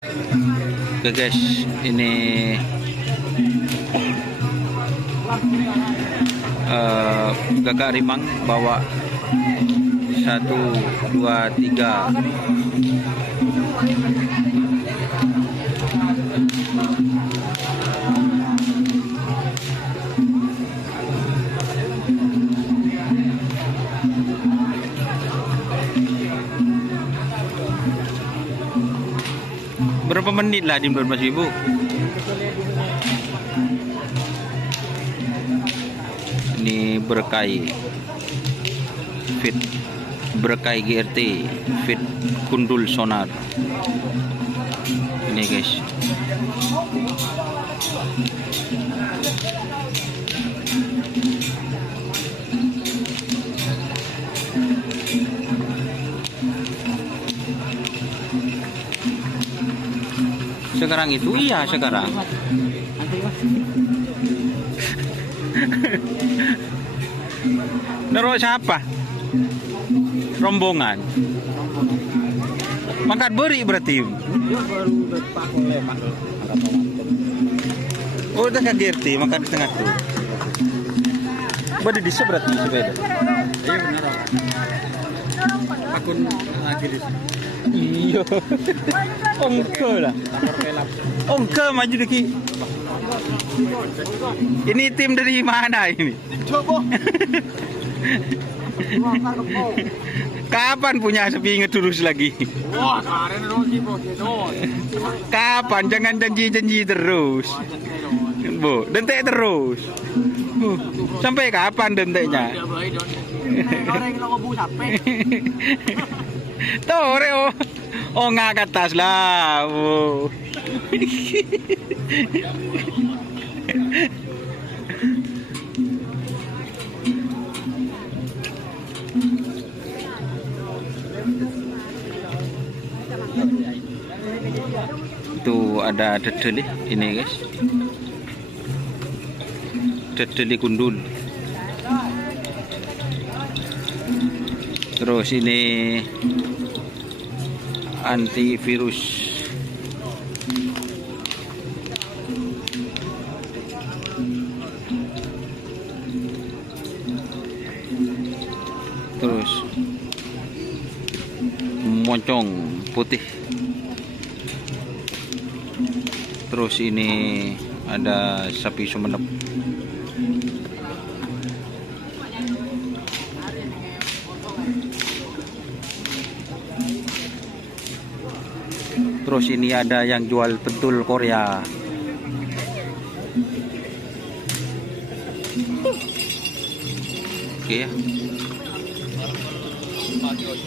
Oke guys, ini Kakak Rimang bawa 1, 2, 3. Berapa menit lah di 12.000? Ini berkai fit berkai GRT fit kundul sonar ini guys. Sekarang itu iya sekarang. Naruh siapa? Rombongan. Mangkat beri berarti. Oh udah kan GRT mangkat di tengah tuh. Badi di berarti sepeda. Iya benar. Akun lagi di sini. Iya. Ongke lah. Ongke maju deki. Ini tim dari mana ini? Coba. Kapan punya sepi ngeturus lagi? Wah, kemarin kapan? Jangan janji-janji terus. Bu, dentek terus. Sampai kapan denteknya? Tuh, oh ngangkat tas lah. Tuh ada dedeli ini guys, dedeli kundul. Terus ini antivirus. Terus moncong putih. Terus ini ada sapi Sumenep. Terus ini ada yang jual pentul Korea. Oke ya.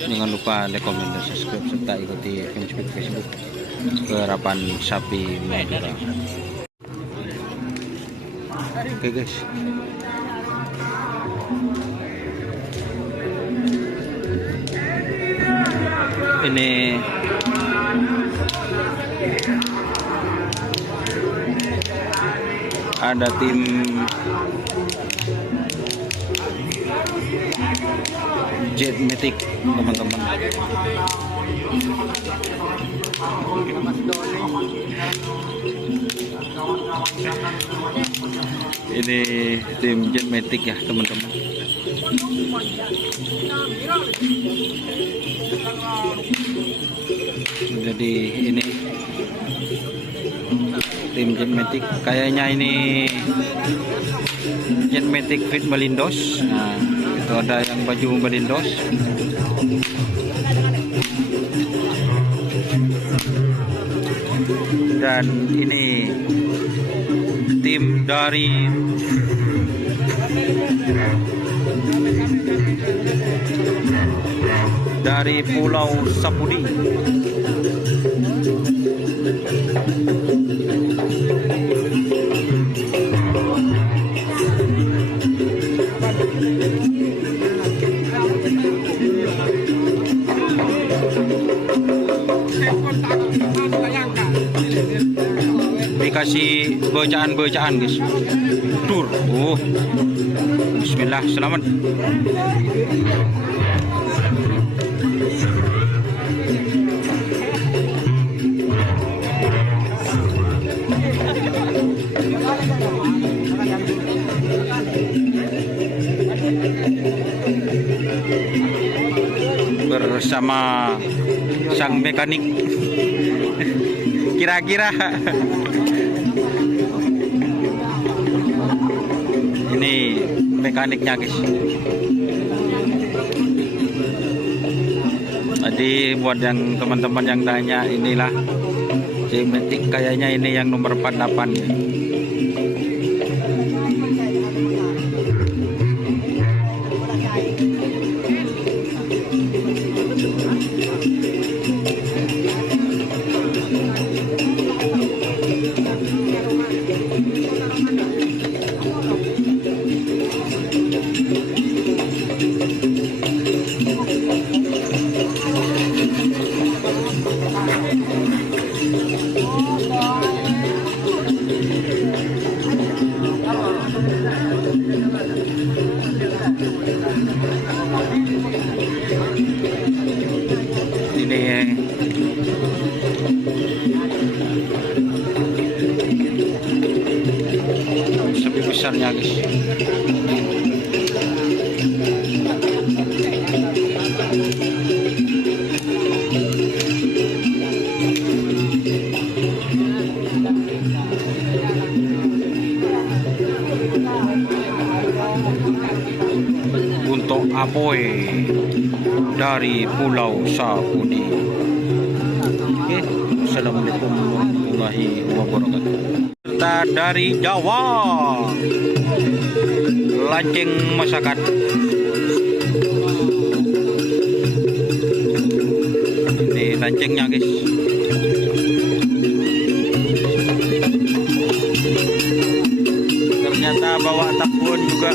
Jangan lupa like, comment, dan subscribe serta ikuti fanpage Facebook Kerapan Sapi Madura. Oke guys. Ini ada tim Jetmatic teman-teman. Ini tim Jetmatic ya teman-teman. Jadi ini tim Jetmatic, kayaknya ini Jetmatic fit Melindos. Nah, itu ada yang baju Melindos. Dan ini tim dari Pulau Sapudi. Dikasih bacaan-bacaan guys. Tur. Oh. Bismillah, selamat. bersama sang mekanik. Kira-kira ini mekaniknya guys. Tadi buat yang teman-teman yang tanya, inilah Matic, kayaknya ini yang nomor 48 ya. Ini sapi besarnya guys. Untuk Apoy dari Pulau Sapudi. Oke, assalamualaikum warahmatullahi wabarakatuh. Serta dari Jawa, lanceng masyarakat. Ini lancengnya guys. Ternyata bawa tabun juga.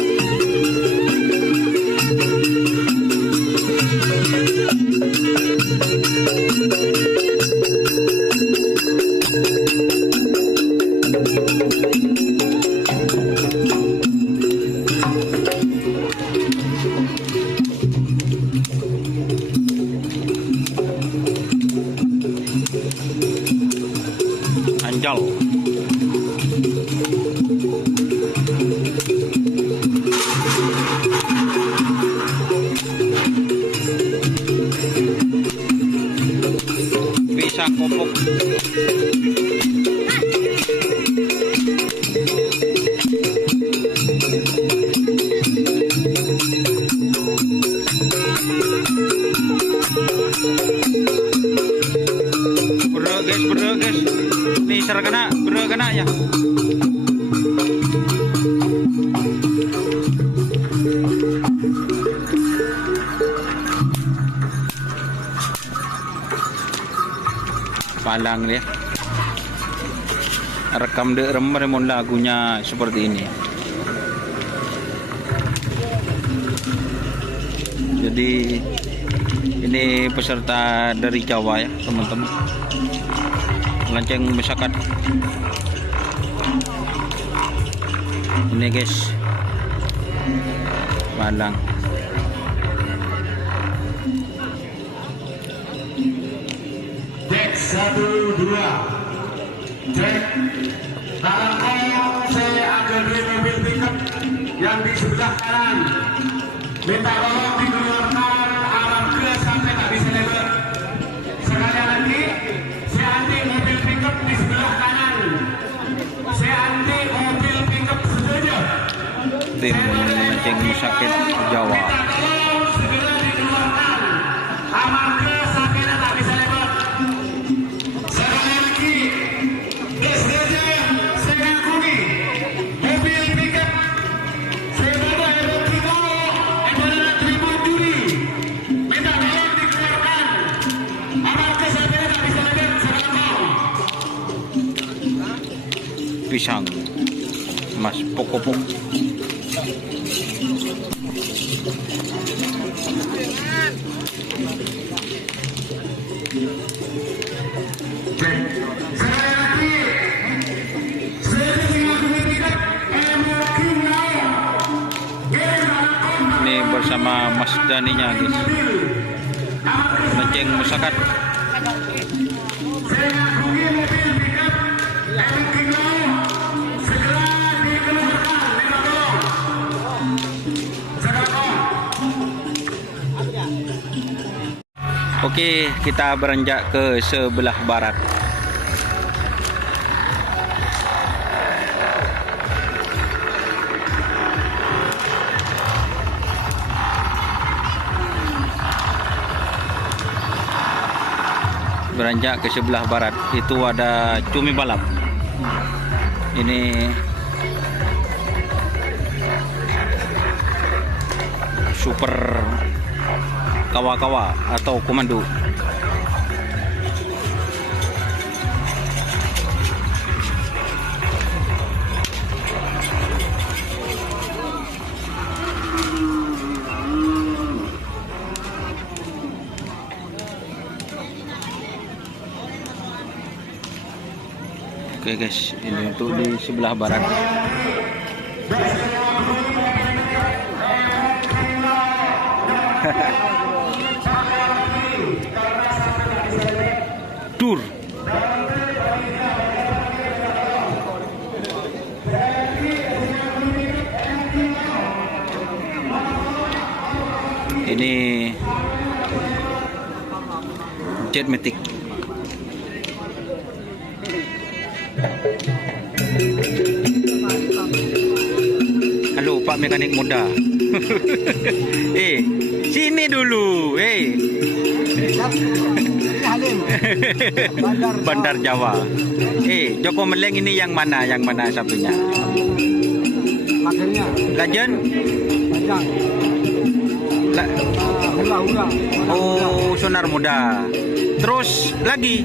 Anjal. Pisang kopok. Bro guys, nih serkena bro kena ya. Palang dia. Rekam remon lagunya seperti ini. Jadi ini peserta dari Jawa ya teman-teman. Lanceng masyarakat. Ini guys, Padang. Cek 1 2. Cek. Tolong saya ada dua mobil pickup yang di sebelah kanan. Minta tolong dikeluarkan alam keras sampai tak bisa lewat. Sekali lagi, saya anti mobil pickup di sebelah kanan. Saya anti mobil pickup saja. Tim lanceng masyarakat Jawa. Tolong segera dikeluarkan alam keras sampai tak bisa lewat. Sekali lagi, saja saya ngakui mobil pickup saya bawa elektriko adalah tribun juri. Minta tolong dikeluarkan amal kesadaran tak bisa lewat sekarang. Pisang Mas Pokopok. Sekali lagi, saya mengakui pickup emosi naik. Ini bersama Mas Daninya guys. Lanceng masyarakat. Saya mengakui mobil pickup emosi naik. Segera dikeluarkan, minta tolong. Sekarang. Oke, kita beranjak ke sebelah barat. Beranjak ke sebelah barat itu ada cumi balap. Ini super kawa-kawa atau komando. Oke guys, ini untuk di sebelah barat. Tur. Ini Jet Matic. Halo Pak mekanik muda. Sini dulu. Bandar Jawa. Joko Meleng ini yang mana? Yang mana sapinya? Legend? Oh, sonar muda. Terus lagi?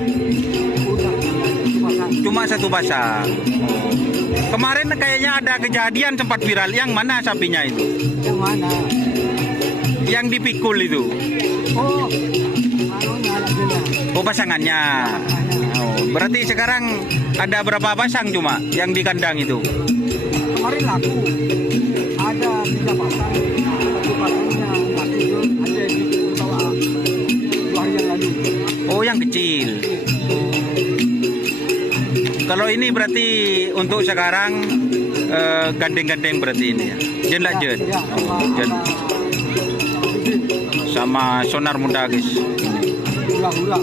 Cuma satu pasang. Kemarin kayaknya ada kejadian sempat viral. Yang mana sapinya itu? Yang mana? Yang dipikul itu. Oh, pasangannya. Oh, berarti sekarang ada berapa pasang cuma yang di kandang itu? Kemarin laku. Ada 3 pasang. Satu pasangnya laku itu ada di bawah 2 hari yang lalu. Oh, yang kecil. Kalau ini berarti untuk sekarang gandeng-gandeng berarti ini ya. Jen lah jen. Oh, jen. Sama sonar muda guys. Hura-hura.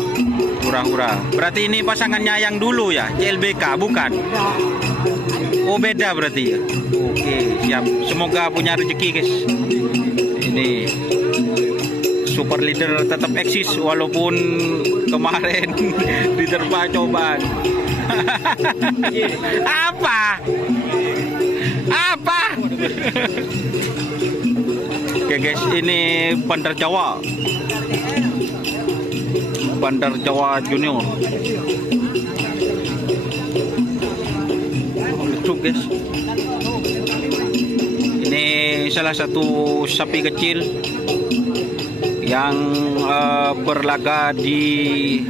Hura-hura. Berarti ini pasangannya yang dulu ya, CLBK bukan? Oh beda berarti ya. Oke siap. Semoga punya rezeki guys. Ini super leader tetap eksis walaupun kemarin diterpa cobaan. Apa? Oke guys, ini Bandar Jawa. Bandar Jawa Junior. Lucu guys. Ini salah satu sapi kecil yang berlaga di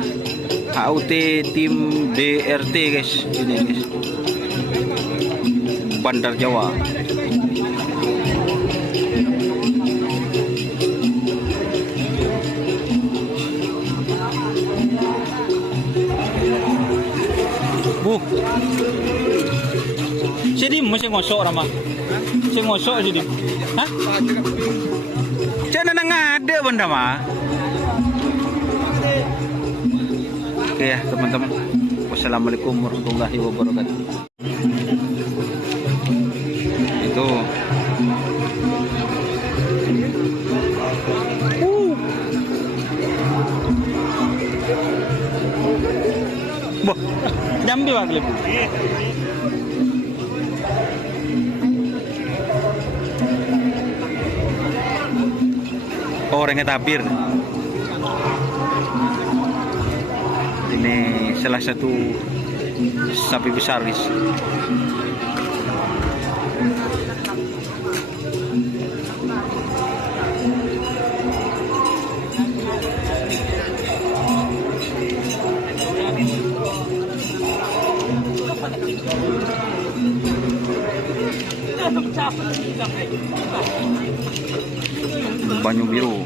HUT tim DRT guys. Ini guys. Bandar Jawa. Sini masih ngosok ramah. Saya ngosok sini. Hah? Jangan nang ada benda mah. Oke ya teman-teman. Wassalamualaikum warahmatullahi wabarakatuh. Itu. Boh, nyambi wak lebu. Oh, orangnya tapir. Ini salah satu sapi besar guys. Banyu biru.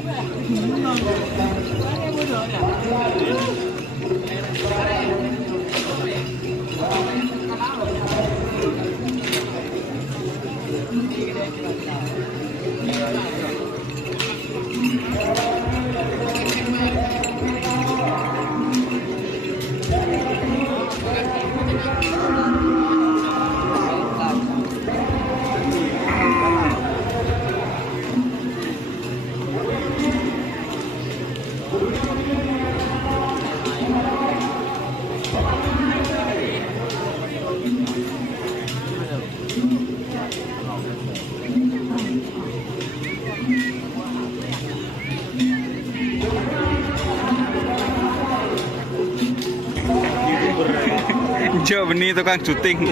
Jo Beni tukang syuting.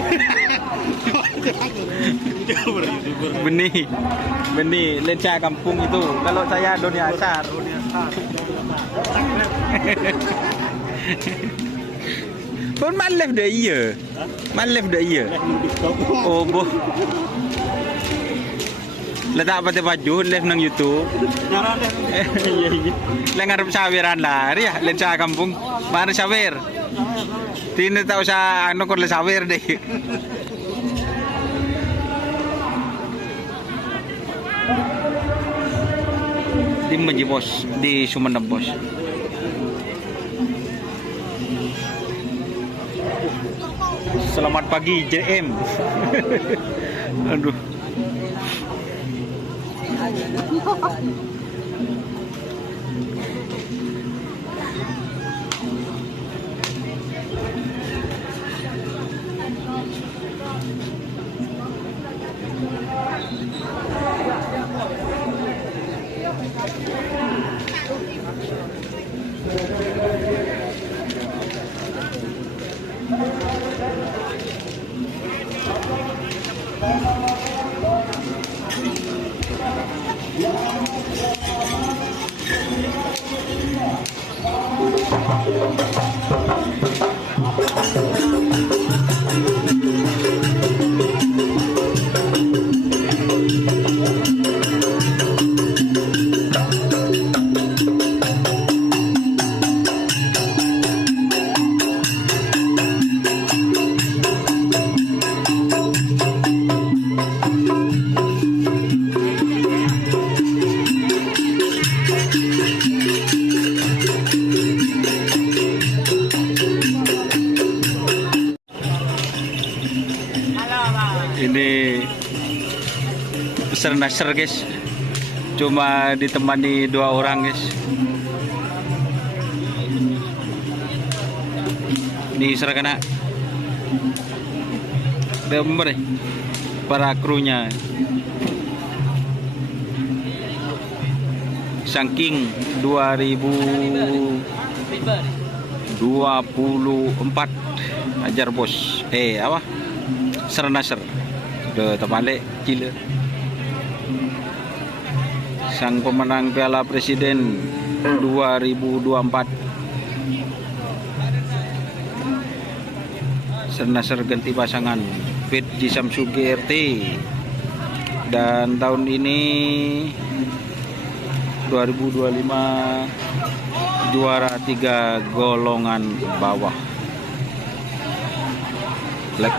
Beni lensa kampung itu. Kalau saya Doni Asar. Pun malef dah iya. Malef dah iya. Oh boh. Letak pati baju live nang YouTube. Iya iya. Lah ngarep sawiran lah ya lensa kampung. Mari sawir. Tidak tahu sa anu kor le sawir deh. Di Menji bos, di Sumeneb bos. Selamat pagi JM. Aduh. Ini nasr guys, cuma ditemani 2 orang guys. Ini seragana gambar para krunya. Saking 2024 ajar bos. Apa? Nasr. Udah terbalik gila. Sang pemenang Piala Presiden 2024 Nasr ganti pasangan Fitji Samsugi RT. Dan tahun ini 2025 juara 3 golongan bawah. Black.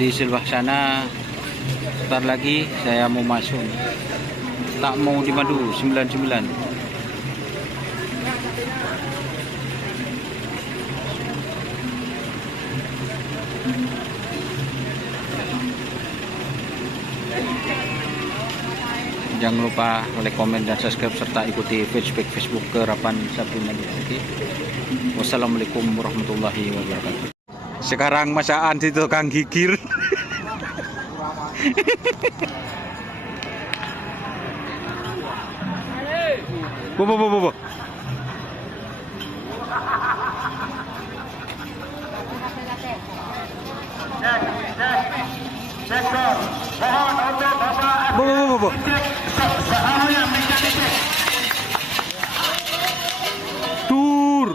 Di sebelah sana ntar lagi saya mau masuk, tak mau di Madu 99. Jangan lupa like, komen, dan subscribe serta ikuti Facebook Kerapan Sapi Madu. Oke. Wassalamualaikum warahmatullahi wabarakatuh. Sekarang masaan si tukang gigir. Bobo. Bobo. Tur.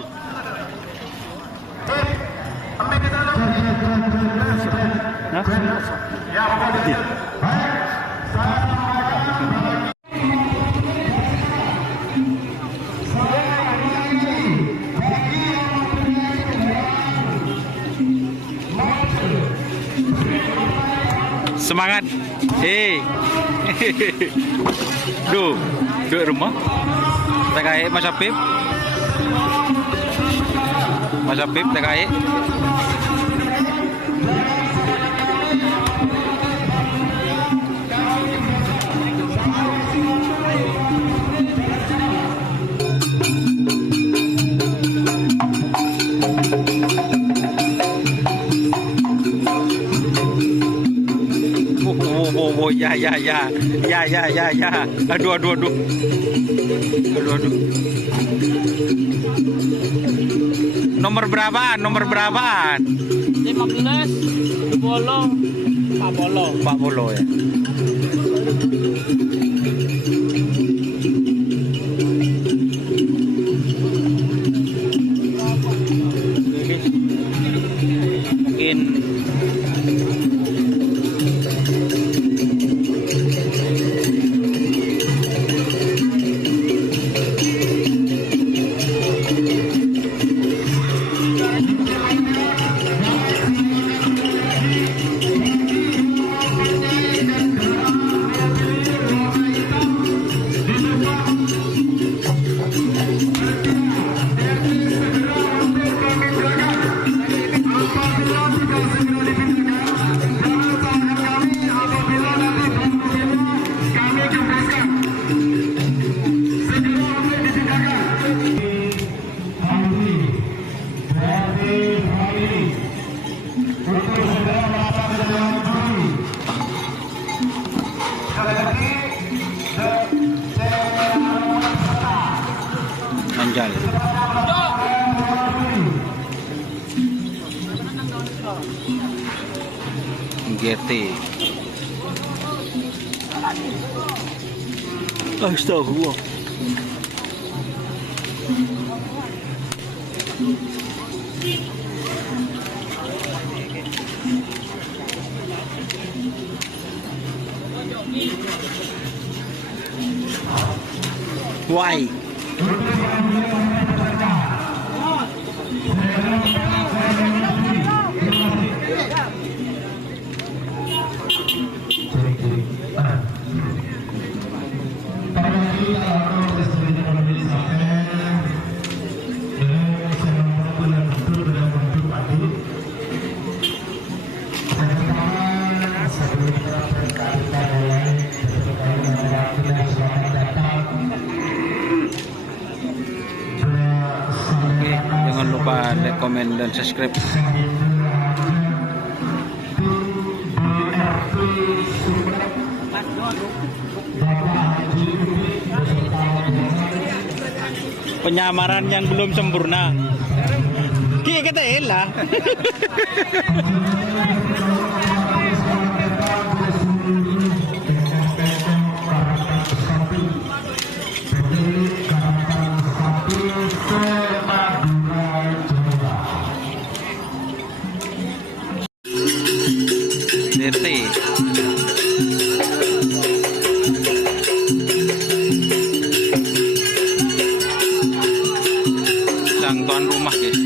Semangat. Duh rumah. TKI Mas Habib. TKI. Ya. Aduh. Nomor berapaan? 15 Pak Bolo ya. Mungkin Anjal. GT. Astagfirullah. Why? Jangan lupa like, komen, dan subscribe. Penyamaran yang belum sempurna. Kita elah. DT. Sang tuan rumah, guys.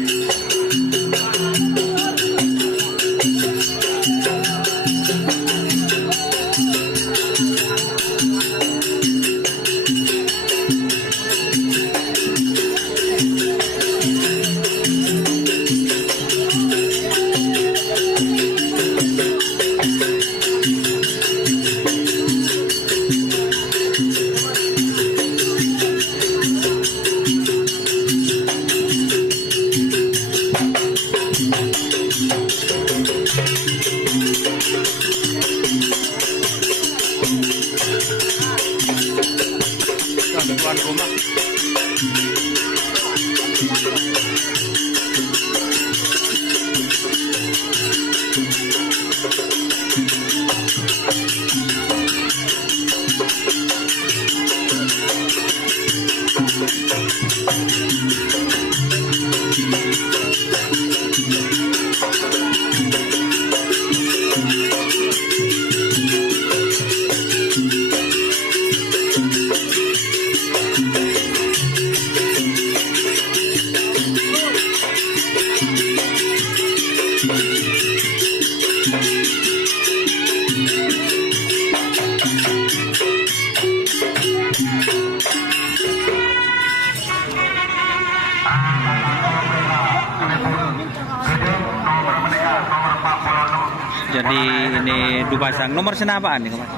Jadi ini dupasang nomor senapaan nih kemarin?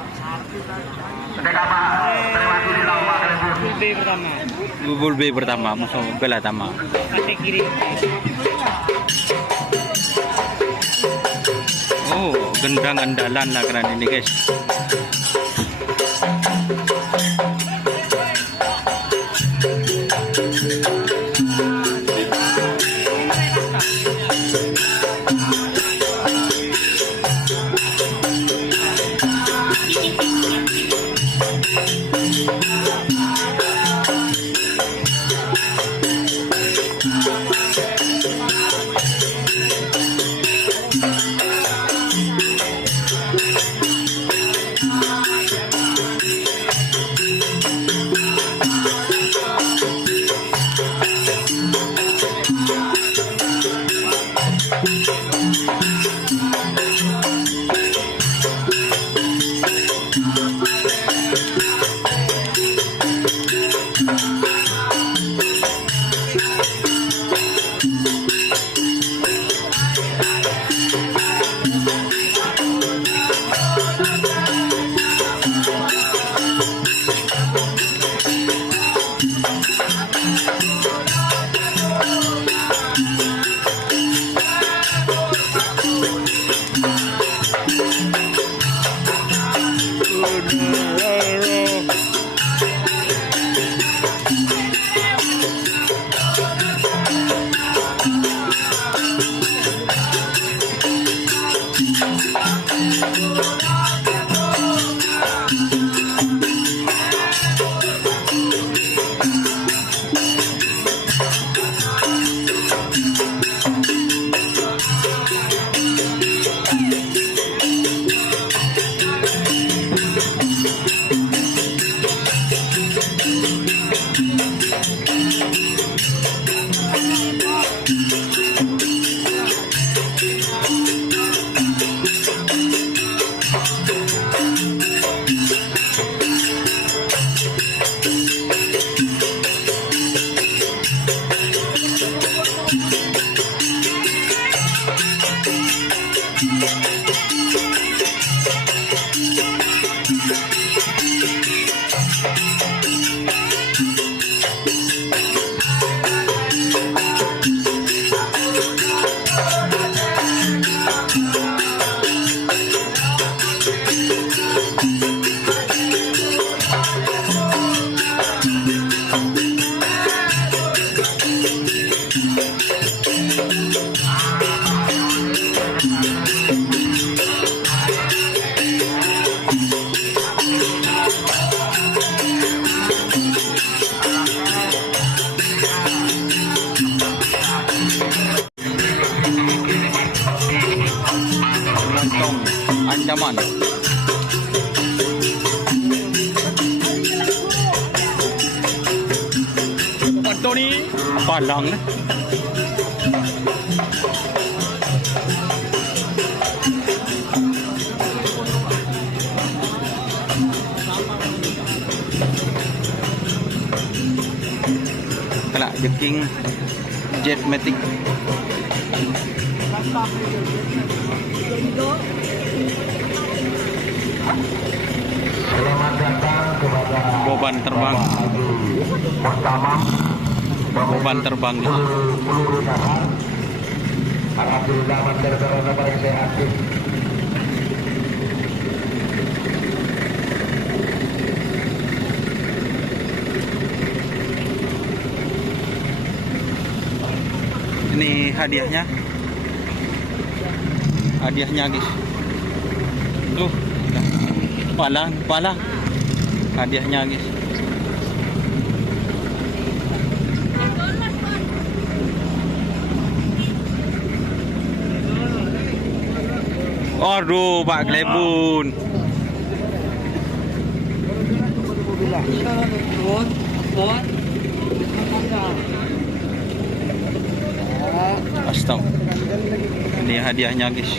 B pertama. Bubul B pertama, musuh bela tama. Kaki kiri. Oh, gendang andalan lah keren ini guys. Lontong andaman. Antoni palang. Kala jeking Jetmatic. Selamat datang kepada Beban terbang. pertama Beban terbang gitu. peluru tahan. Alhamdulillah mantar karena paling saya aktif. Ini hadiahnya. Hadiahnya guys. Tuh, pala. Hadiahnya guys. Aduh, Pak Glebun. Astaga. Ini hadiahnya guys.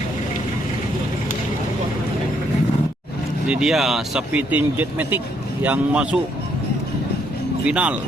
Ini dia Sapitin Jetmatic yang masuk final.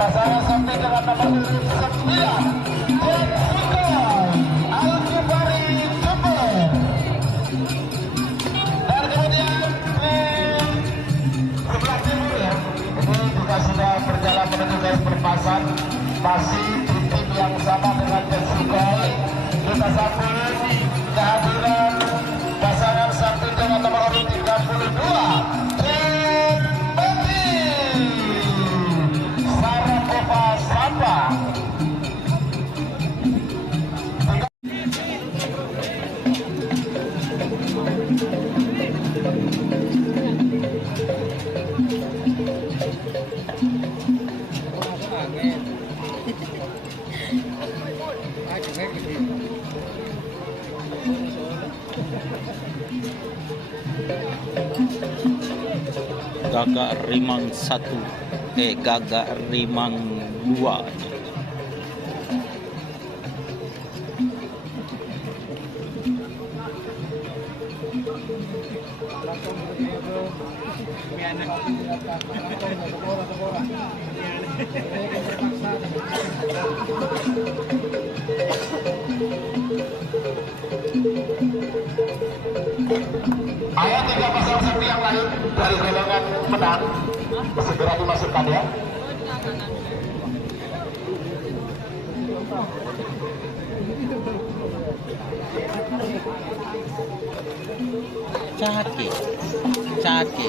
Pasangan sampai dengan nomor 9 Al-Kibari Jember. Dan kemudian di sebelah timur ya, ini juga sudah berjalan menuju garis perpasan, masih di tim yang sama dengan Jetsukai. Kita sambut kehadiran pasangan satu dengan nomor 32 Gagak Rimang 1, Gagak Rimang 2. Ayo tiga pasangan sapi yang lain dari golongan menang segera dimasukkan ya. Cake.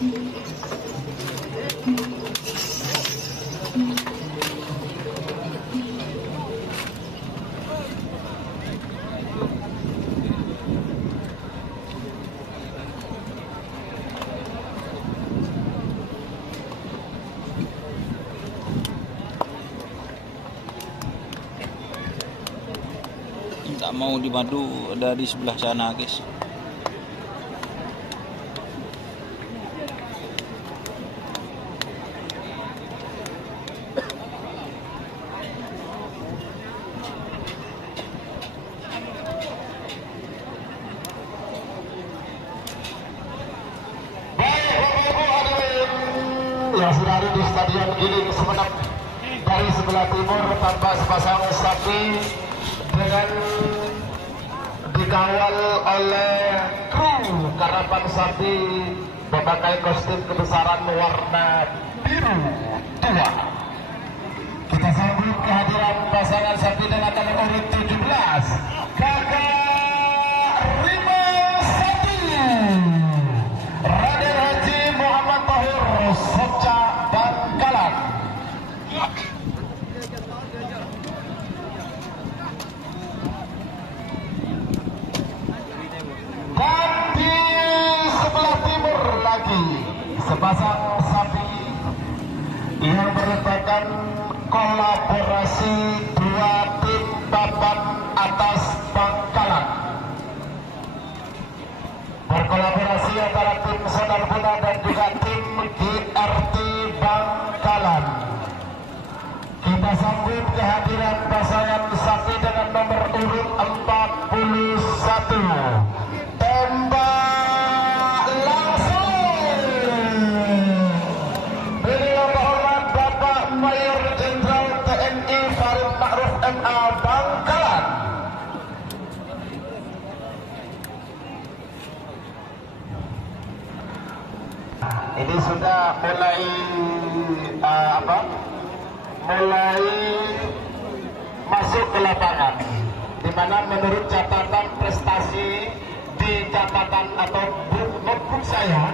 Tak mau di madu, ada di sebelah sana guys. Yang sudah ada di Stadion Giling Sumeneb dari sebelah timur tanpa sepasang sapi dengan dikawal oleh kru karapan sapi memakai kostum kebesaran warna biru tua. Kita sambut kehadiran pasangan sapi dengan nomor urut 17 Kakak Rima 1 Raden Haji Muhammad Tahir Sopca Bangkalan. Dan di sebelah timur lagi sepasang sapi yang merupakan kolaborasi dua tim papan atas Bangkalan. Berkolaborasi antara tim Sonar Buna dan juga tim GRT Bangkalan. Kita sambut kehadiran pasangan sapi dengan nomor urut 41. Tembak langsung. Beliau berhormat Bapak Mayor Jenderal TNI Farid Ma'ruf MA Bangkalan. Ini sudah mulai mulai masuk ke lapangan, di mana menurut catatan prestasi di catatan atau notebook saya,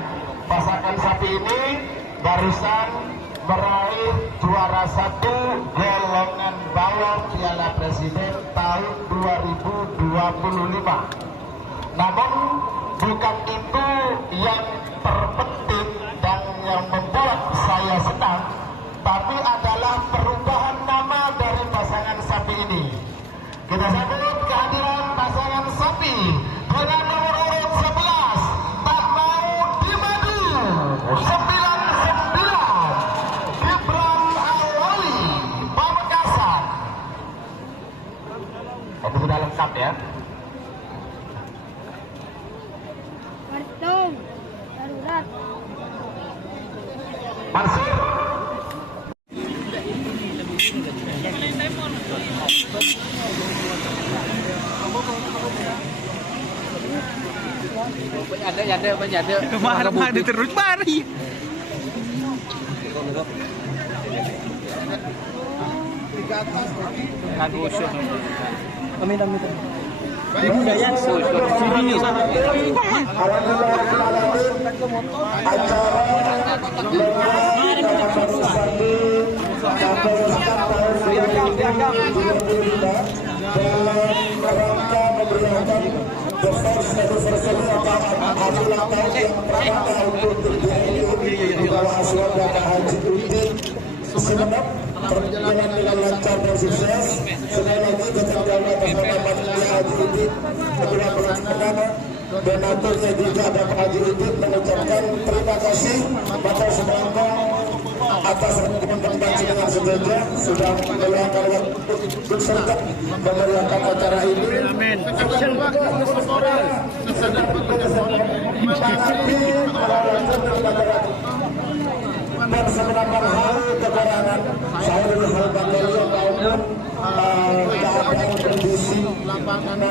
pasangan sapi ini barusan meraih juara 1 golongan bawang Piala Presiden tahun 2025. Namun bukan itu yang terpenting dan yang membuat saya senang, tapi adalah perubahan nama dari pasangan sapi ini. Kita sambut kehadiran pasangan sapi dengan nomor urut 11 tak mau dimadu 99 Gibran Alawi Pamekasan. Itu sudah lengkap ya. Kartung darurat. Mansur. Ada. Kemana-mana terus mari. Amin. Berjalan dengan lancar dan sukses. Sekali lagi kecanggapan bersama Panitia Haji Udin, Ketua Pelaksana, donaturnya juga ada Pak Haji Udin mengucapkan terima kasih pada semuanya atas teman-teman dengan sejajar sudah meluangkan waktu untuk serta memeriahkan acara ini. Amin. Dan sebenarnya hal kekurangan saya dari hal baterai maupun keadaan kondisi lapangan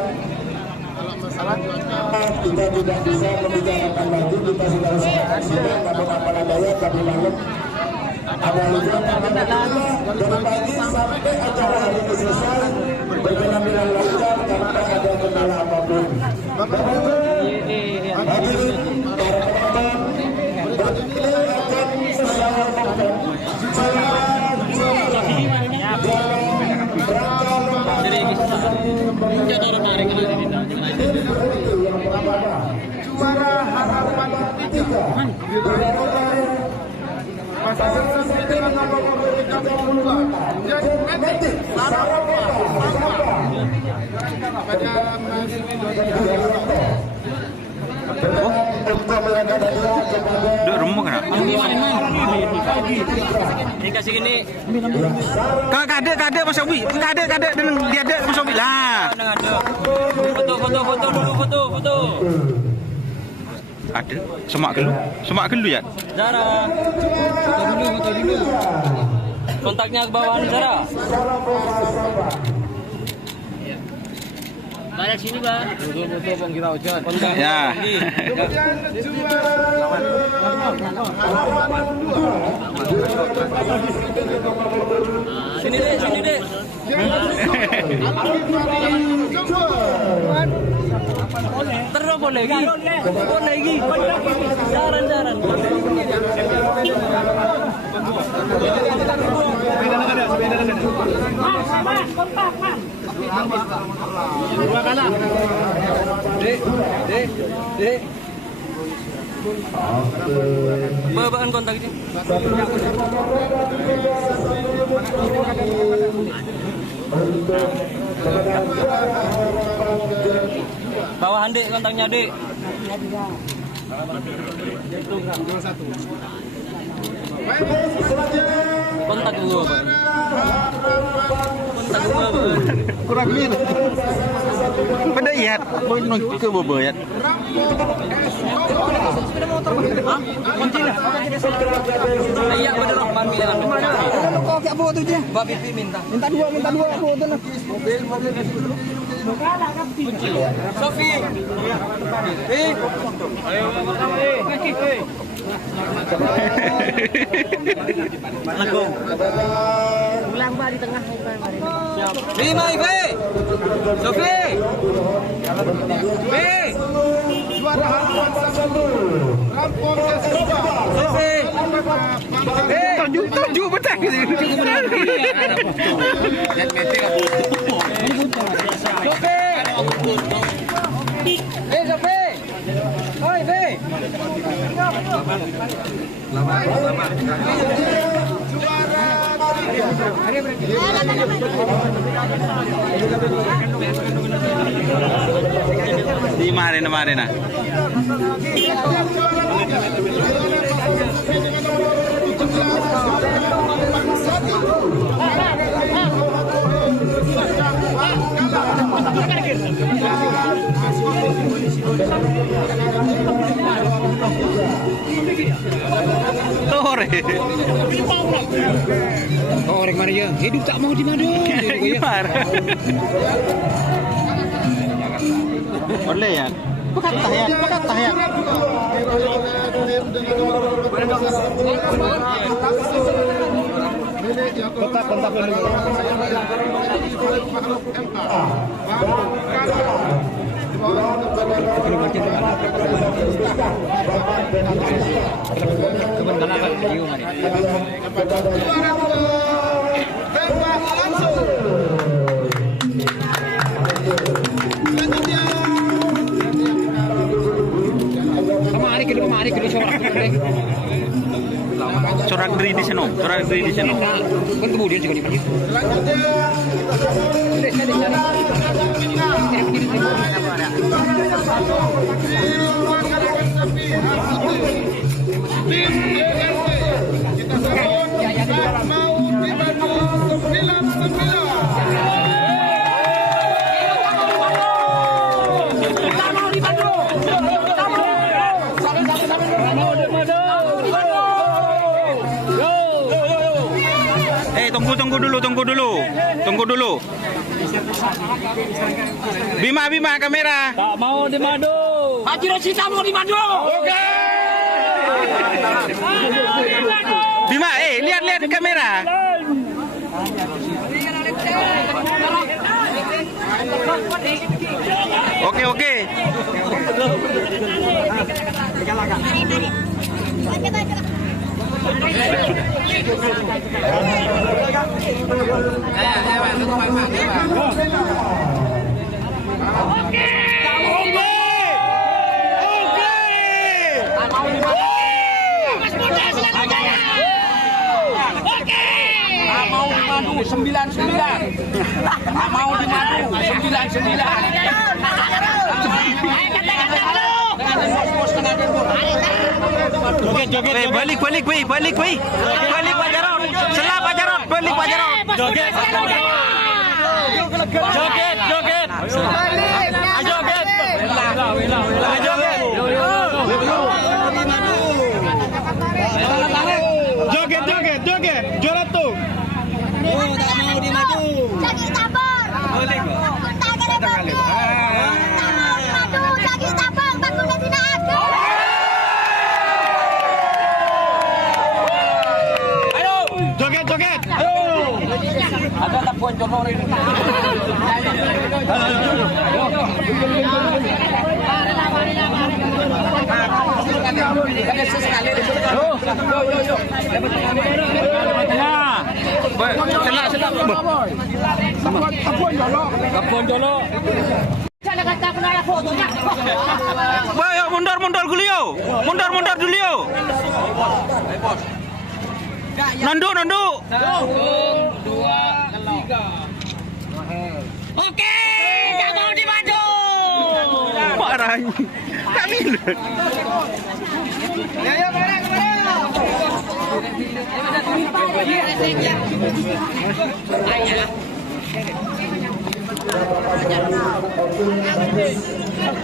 kita tidak bisa membicarakan lagi, kita sudah usahakan sidang, namun apalah daya kami malam ada hujan dari pagi sampai acara hari ini selesai berjalan dengan lancar tanpa ada kendala apapun. Bapak Ibu, hadirin para penonton, Duk remuk nak. Ini kasih gini. Kade Mas Obi. Kade dan dia ada Mas Obi lah. Foto dulu, foto. Ada semak gelu ya. Zara. Foto dulu. Kontaknya ke bawah nih, Zara. Balik sini, Bang. Foto Bang kita ujian. Ya. Sini deh. Terus boleh lagi. Jaran. Dek. Babaan kontak ini. Bawahan Dek kontaknya Dek. Kontak gua, Bang. Kurang lihat. Pada iat, boy ke boboyat. Iya bener mami dengan Kok kayak bawa tuh dia? Mbak Pipi minta. Minta dua aku tuh lah. Sofi. Ayo Lagu. Ulang Mbak di tengah. Lima Ibe. Sofi. Ibe. Juara harapan 1. Rampung Kesuma. Sofi. Tujuh betul. Sofi. Sofi. Oi, Be. Di mana nah. Tore. Oh, rek Maria, hidup tak mau di madu. Gimana? Boleh ya? Pekat tahayat. Kontak dulu. Kemari ke Corak dari di sana. Kan kemudian juga dipanggil. Tunggu dulu. Bima kamera. Tak mau di madu. Haji Rosita mau di madu. Oke. Bima, lihat kamera. Oke. Oke. Joget, balik Pak Jarod. Selah Pak Jarod, balik Pak Jarod. Joget. Joget. Joget tuh. Lagi tabur. Lagi tabur, bakuna tidak ada. Joget. Ada tapuan jono ini. Tapuan jono. Boy, mundur dulu yo. Mundur dulu yo. Nunduk. 1, 2, 3. Oke, nggak mau dimadu. Marah. Kami.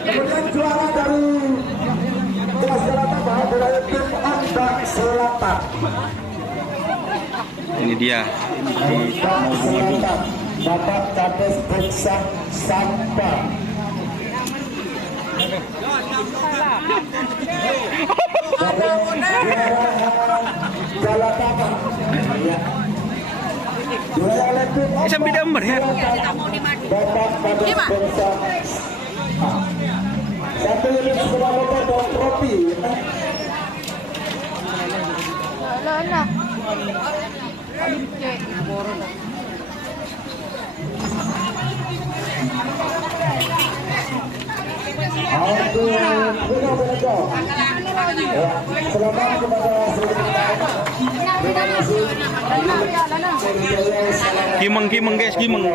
Kemudian juara dari kelas Selatan adalah tim Anda Selatan. Ini dia. Selatan, Bapak Kades Desa Sampah. Jalan apa? Juara oleh tim Sampai nomor ya. Bapak Kades Desa. Satu unit sepeda motor dan trofi. Lona. Aku sudah menegak. Selamat kepada Kimeng guys, kimeng.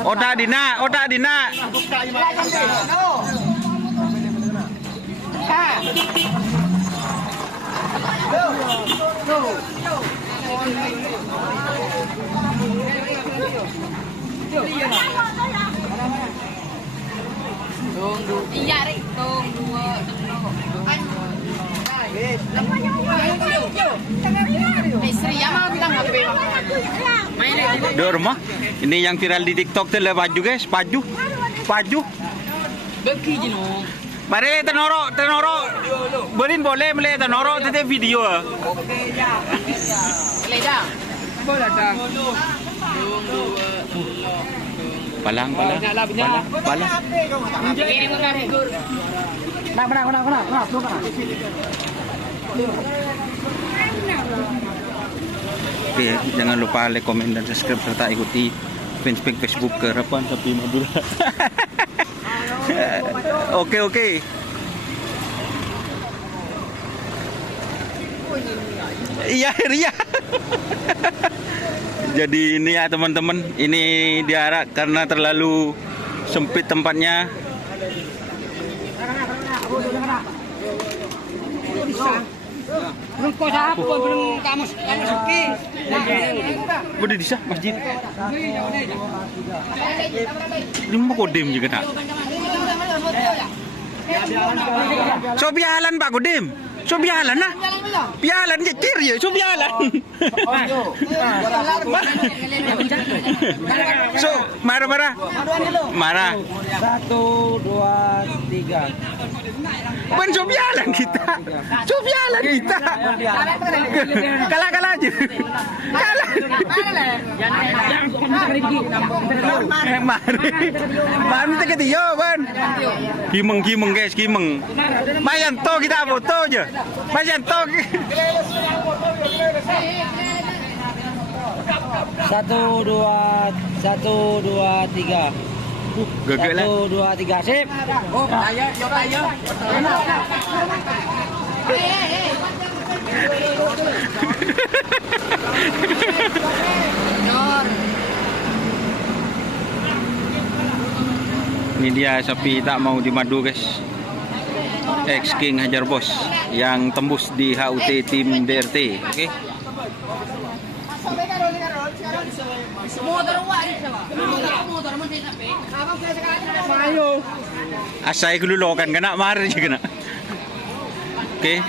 Otak dina. Iya, Rik. Di rumah. Ini yang viral di TikTok tuh baju guys, baju. Beki jino. Mari tenoro. Boleh melihat tenoro tete video. Leda. Boleh dah. Balang. Ini mengarik gur. Oke, jangan lupa like, komen, dan subscribe serta ikuti fanspage Facebook Kerapan Sapi Madura. Oke. Iya, Ria. Jadi ini ya teman-teman, ini diarak karena terlalu sempit tempatnya. Belum kau siapa pun belum kamu suki. Boleh disah masjid. Ini mau kodem juga nak. So bialan Pak Kodem. So bialan nah. Bialan kecil ya, so bialan. So marah. 1, 2, 3. Bukan so bialan kita. Kalah aja. Kalah. Mari kita ketiyo, Ban. Kimeng guys, kimeng. Mayan to kita foto aja. Mayan to. 1, 2, 3. Gagal lah. 1, 2, 3. Sip. Ini dia sapi tak mau dimadu guys. Ex King Hajar Bos yang tembus di HUT tim DRT. Oke. Asai kelulukan kena mari je kena. Oke.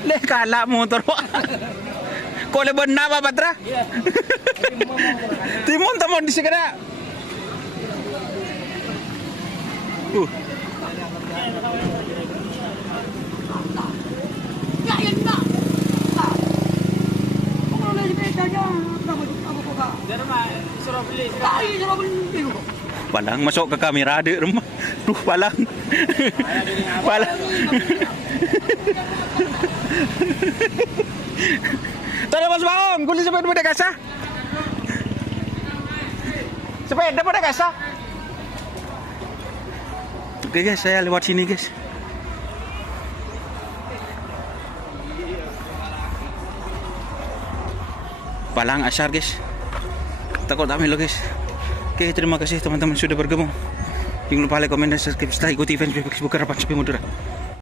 Leh kalah motor. Kau le benar apa Patra? Timun tamun di segera. Palang masuk ke kamera ada rumah. Duh palang. Palang. Tara Mas Baong, kulit sepeda pada kasah. Sepeda pada kasah. Oke guys, saya lewat sini guys. Palang Asyar guys. Takut ambil lo guys. Oke, terima kasih teman-teman sudah bergabung. Jangan lupa like, komen, dan subscribe. Setelah ikuti event Facebook Harapan Sapi Madura.